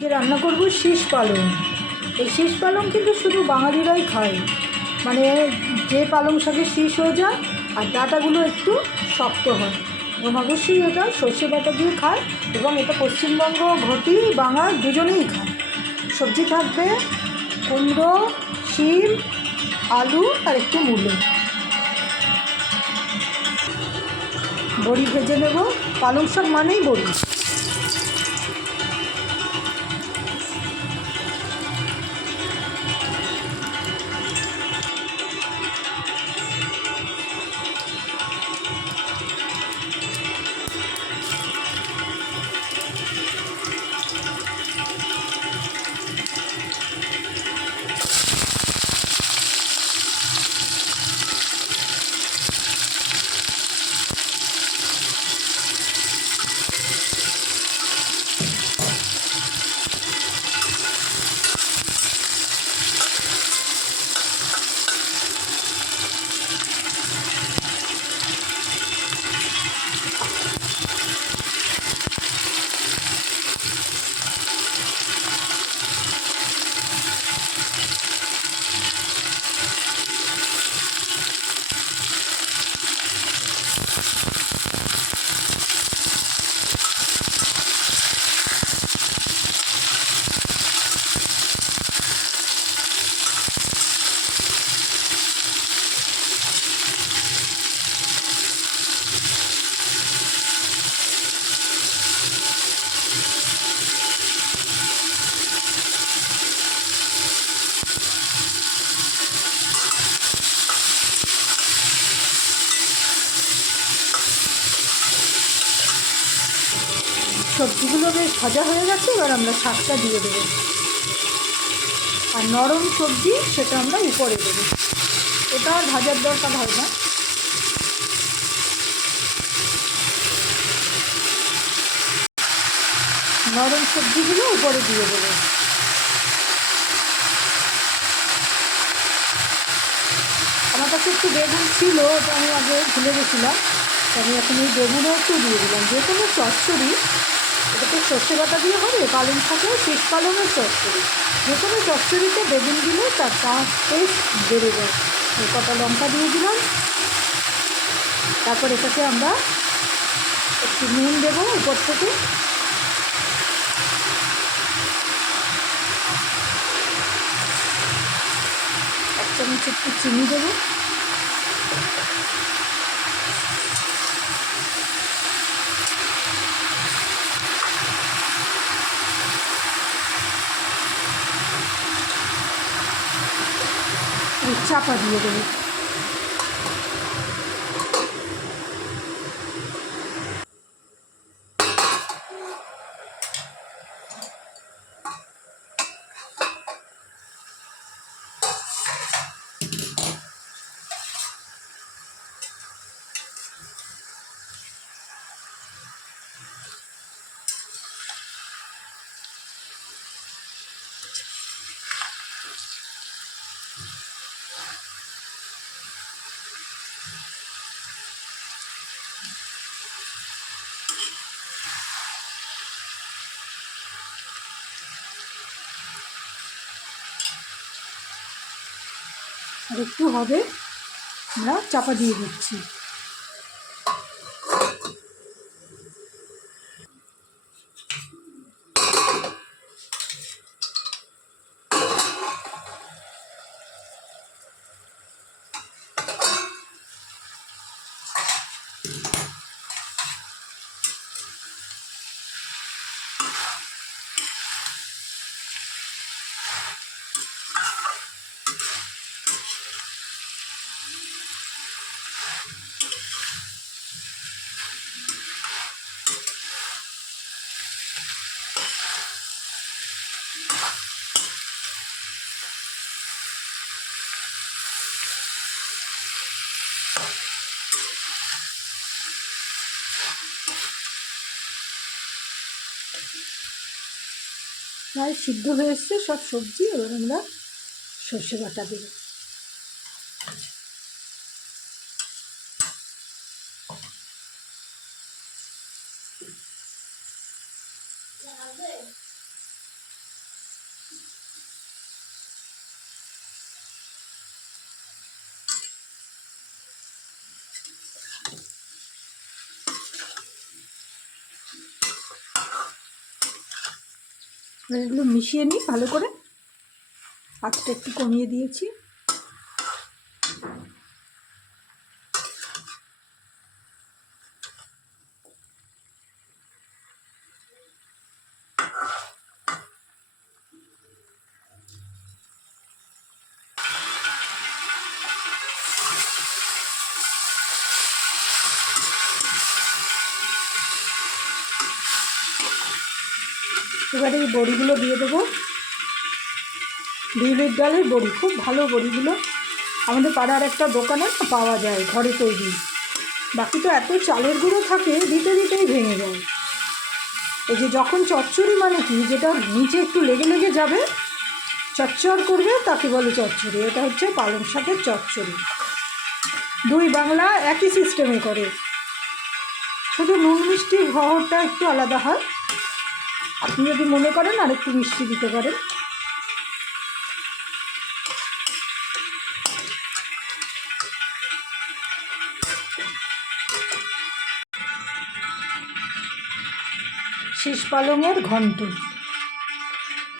রান্না করব শীষ পালং। এই শীষ পালং কিন্তু শুধু বাঙালিরাই খায়, মানে যে পালং শাকে শীষ হয়ে যায় আর ডাঁটাগুলো একটু শক্ত হয়, এবং অবশ্যই এটা সর্ষে বাটা দিয়ে খায়, এবং এটা পশ্চিমবঙ্গ ঘটি বাঙাল দুজনেই খায়। সবজি থাকবে কুমড়ো, শিম, আলু আর একটু মূলো। বড়ি ভেজে নেব, পালং শাক মানেই বড়ি। সবজিগুলো বেশ ভাজা হয়ে গেছে, এবার আমরা শাকটা দিয়ে দেবো, আর নরম সবজি সেটা আমরা উপরে দেবো, এটা আর ভাজার দরকার হয় না। নরম সবজিগুলো উপরে দিয়ে দেবো। আমার কাছে একটু বেগুন ছিল, ওটা আমি আগে ভুলে গেছিলাম, আমি এখন এই বেগুনও একটু দিয়ে দিলাম। যে কোনো চচ্চড়ি, এটা তো সর্ষে বাটা দিয়ে হবে, পালং শাকেও শীষ পালংয়ের চচ্চড়ি, যে কোনো চচ্চড়িতে বেগুন দিলে তার টেস্ট বেড়ে যায়। কটা লঙ্কা দিয়ে দিলাম, তারপর এটাকে আমরা একটু নুন দেবো উপর থেকে, এক চামচ একটু চিনি দেবো, চাপা দিয়ে দেবো। আর একটু হবে, আমরা চাপা দিয়ে দিচ্ছি। প্রায় সিদ্ধ হয়ে এসছে সব সবজি, এবার আমরা সর্ষে বাটা দেব। এগুলো মিশিয়ে নিই ভালো করে। আঁচটা একটু কমিয়ে দিয়েছি। এবারে এই বড়িগুলো দিয়ে দেবো। বিউলির ডালের বড়ি, খুব ভালো বড়িগুলো। আমাদের পাড়ার একটা দোকানে পাওয়া যায়, ঘরে তৈরি। বাকি তো এত চালের গুঁড়ো থাকে, দিতে দিতেই ভেঙে যায়। এই যে যখন চচ্চড়ি মানে কি, যেটা নিচে একটু লেগে লেগে যাবে, চচ্চড় করবে, তাকে বলে চচ্চড়ি। এটা হচ্ছে পালং শাকের চচ্চড়ি। দুই বাংলা একই সিস্টেমে করে, শুধু নুন মিষ্টির ঘরটা একটু আলাদা হয়। আপনি যদি মনে করেন আর একটু মিষ্টি দিতে পারেন। শীষ পালংয়ের ঘন্ট।